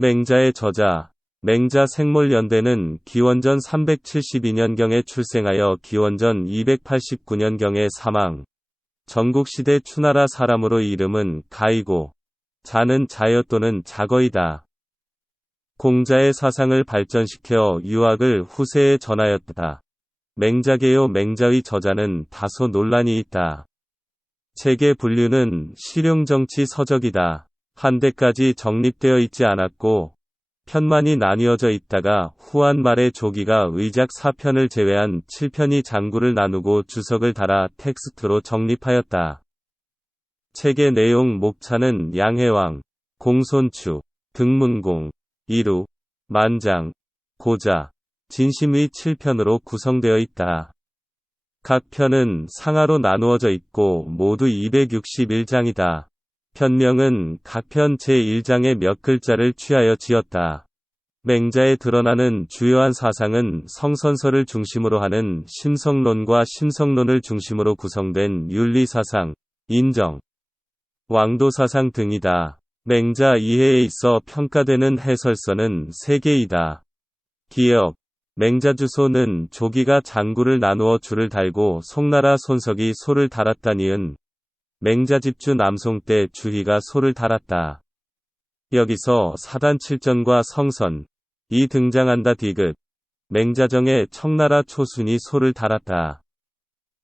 맹자의 저자, 맹자 생몰연대는 기원전 372년경에 출생하여 기원전 289년경에 사망. 전국시대 추나라 사람으로 이름은 가이고, 자는 자여 또는 자거이다. 공자의 사상을 발전시켜 유학을 후세에 전하였다. 맹자계요 맹자의 저자는 다소 논란이 있다. 책의 분류는 실용정치 서적이다. 한때까지 정립되어 있지 않았고 편만이 나뉘어져 있다가 후한 말에 조기가 의작 4편을 제외한 7편이 장구를 나누고 주석을 달아 텍스트로 정립하였다. 책의 내용 목차는 양해왕, 공손추, 등문공, 이루, 만장, 고자, 진심의 7편으로 구성되어 있다. 각 편은 상하로 나누어져 있고 모두 261장이다. 편명은 각 편 제1장의 몇 글자를 취하여 지었다. 맹자에 드러나는 주요한 사상은 성선설을 중심으로 하는 심성론과 심성론을 중심으로 구성된 윤리사상, 인정, 왕도사상 등이다. 맹자 이해에 있어 평가되는 해설서는 3개이다. 기역, 맹자주소는 조기가 장구를 나누어 줄을 달고 송나라 손석이 소를 달았다니은 맹자집주 남송 때 주희가 소를 달았다. 여기서 사단칠전과 성선, 이 등장한다. 디귿, 맹자정에 청나라 초순이 소를 달았다.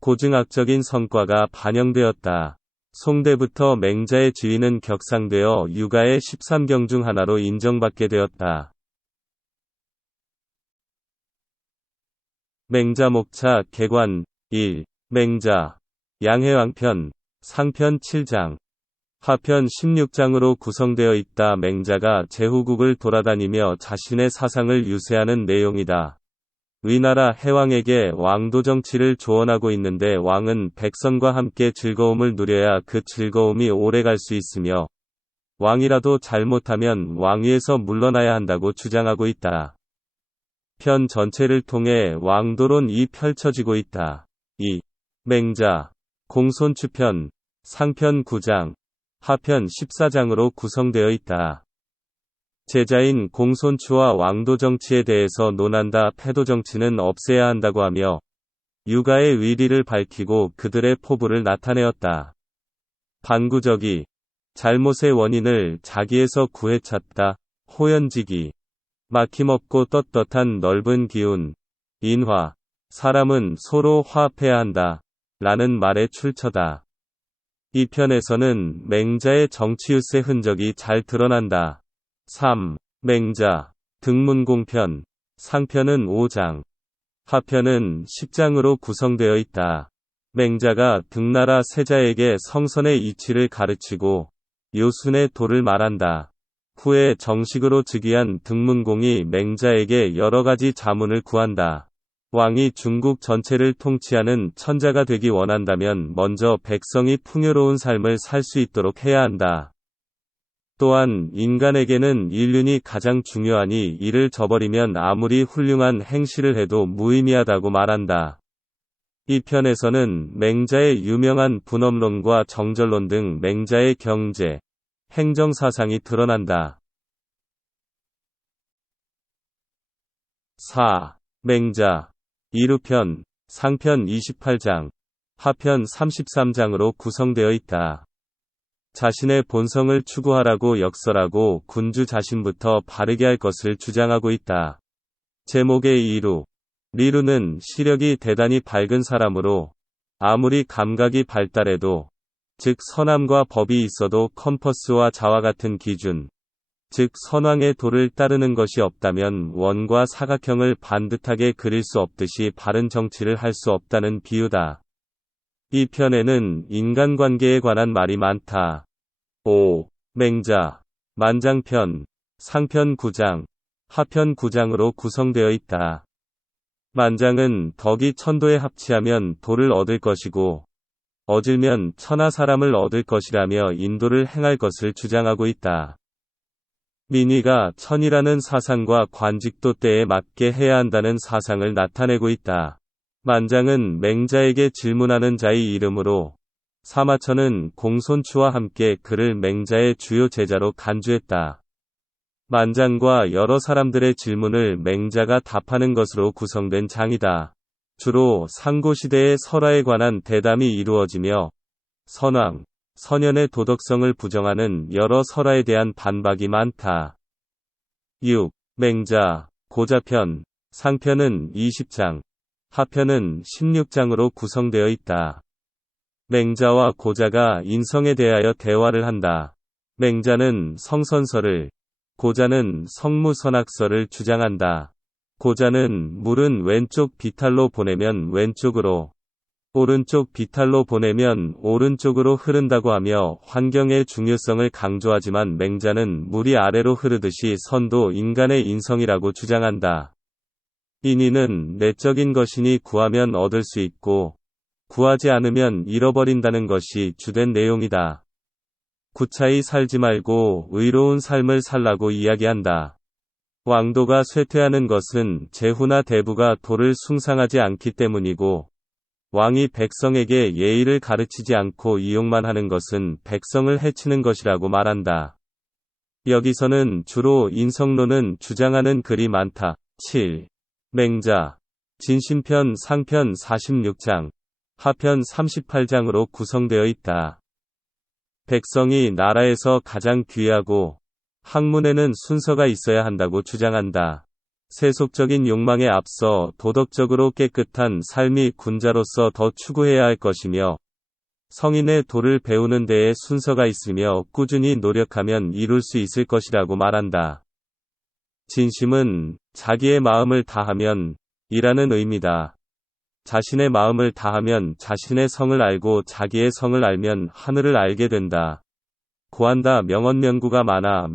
고증학적인 성과가 반영되었다. 송대부터 맹자의 지위는 격상되어 유가의 13경 중 하나로 인정받게 되었다. 맹자 목차 개관 1. 맹자 양해왕편 상편 7장 하편 16장으로 구성되어 있다. 맹자가 제후국을 돌아다니며 자신의 사상을 유세하는 내용이다. 위나라 해왕에게 왕도 정치를 조언하고 있는데 왕은 백성과 함께 즐거움을 누려야 그 즐거움이 오래갈 수 있으며 왕이라도 잘못하면 왕위에서 물러나야 한다고 주장하고 있다. 편 전체를 통해 왕도론이 펼쳐지고 있다. 2. 맹자 공손추편 상편 9장 하편 14장으로 구성되어 있다. 제자인 공손추와 왕도 정치에 대해서 논한다. 패도 정치는 없애야 한다고 하며 유가의 위리를 밝히고 그들의 포부를 나타내었다. 반구적이 잘못의 원인을 자기에서 구해 찾다. 호연지기 막힘없고 떳떳한 넓은 기운 인화 사람은 서로 화합해야 한다. 라는 말의 출처다. 이 편에서는 맹자의 정치유세 흔적이 잘 드러난다. 3. 맹자 등문공편 상편은 5장 하편은 10장으로 구성되어 있다. 맹자가 등나라 세자에게 성선의 이치를 가르치고 요순의 도를 말한다. 후에 정식으로 즉위한 등문공이 맹자에게 여러가지 자문을 구한다. 왕이 중국 전체를 통치하는 천자가 되기 원한다면 먼저 백성이 풍요로운 삶을 살 수 있도록 해야 한다. 또한 인간에게는 인륜이 가장 중요하니 이를 저버리면 아무리 훌륭한 행실을 해도 무의미하다고 말한다. 이 편에서는 맹자의 유명한 분업론과 정절론 등 맹자의 경제, 행정 사상이 드러난다. 4. 맹자 이루편 상편 28장 하편 33장으로 구성되어 있다. 자신의 본성을 추구하라고 역설하고 군주 자신부터 바르게 할 것을 주장하고 있다. 제목의 이루, 리루는 시력이 대단히 밝은 사람으로 아무리 감각이 발달해도 즉 선함과 법이 있어도 컴퍼스와 자와 같은 기준, 즉 선왕의 도를 따르는 것이 없다면 원과 사각형을 반듯하게 그릴 수 없듯이 바른 정치를 할 수 없다는 비유다. 이 편에는 인간관계에 관한 말이 많다. 5. 맹자 만장편 상편 9장 하편 9장으로 구성되어 있다. 만장은 덕이 천도에 합치하면 도를 얻을 것이고 얻으면 천하 사람을 얻을 것이라며 인도를 행할 것을 주장하고 있다. 민의가 천이라는 사상과 관직도 때에 맞게 해야 한다는 사상을 나타내고 있다. 만장은 맹자에게 질문하는 자의 이름으로 사마천은 공손추와 함께 그를 맹자의 주요 제자로 간주했다. 만장과 여러 사람들의 질문을 맹자가 답하는 것으로 구성된 장이다. 주로 상고시대의 설화에 관한 대담이 이루어지며 선왕, 선현의 도덕성을 부정하는 여러 설화에 대한 반박이 많다. 6. 맹자, 고자편, 상편은 20장, 하편은 16장으로 구성되어 있다. 맹자와 고자가 인성에 대하여 대화를 한다. 맹자는 성선설을, 고자는 성무선학설을 주장한다. 고자는 물은 왼쪽 비탈로 보내면 왼쪽으로, 오른쪽 비탈로 보내면 오른쪽으로 흐른다고 하며 환경의 중요성을 강조하지만 맹자는 물이 아래로 흐르듯이 선도 인간의 인성이라고 주장한다. 인의는 내적인 것이니 구하면 얻을 수 있고 구하지 않으면 잃어버린다는 것이 주된 내용이다. 구차히 살지 말고 의로운 삶을 살라고 이야기한다. 왕도가 쇠퇴하는 것은 제후나 대부가 도를 숭상하지 않기 때문이고 왕이 백성에게 예의를 가르치지 않고 이용만 하는 것은 백성을 해치는 것이라고 말한다. 여기서는 주로 인성론은 주장하는 글이 많다. 7. 맹자, 진심편 상편 46장, 하편 38장으로 구성되어 있다. 백성이 나라에서 가장 귀하고 학문에는 순서가 있어야 한다고 주장한다. 세속적인 욕망에 앞서 도덕적으로 깨끗한 삶이 군자로서 더 추구해야 할 것이며 성인의 도를 배우는 데에 순서가 있으며 꾸준히 노력하면 이룰 수 있을 것이라고 말한다. 진심은 자기의 마음을 다하면 이라는 의미다. 자신의 마음을 다하면 자신의 성을 알고 자기의 성을 알면 하늘을 알게 된다. 고한다. 명언명구가 많아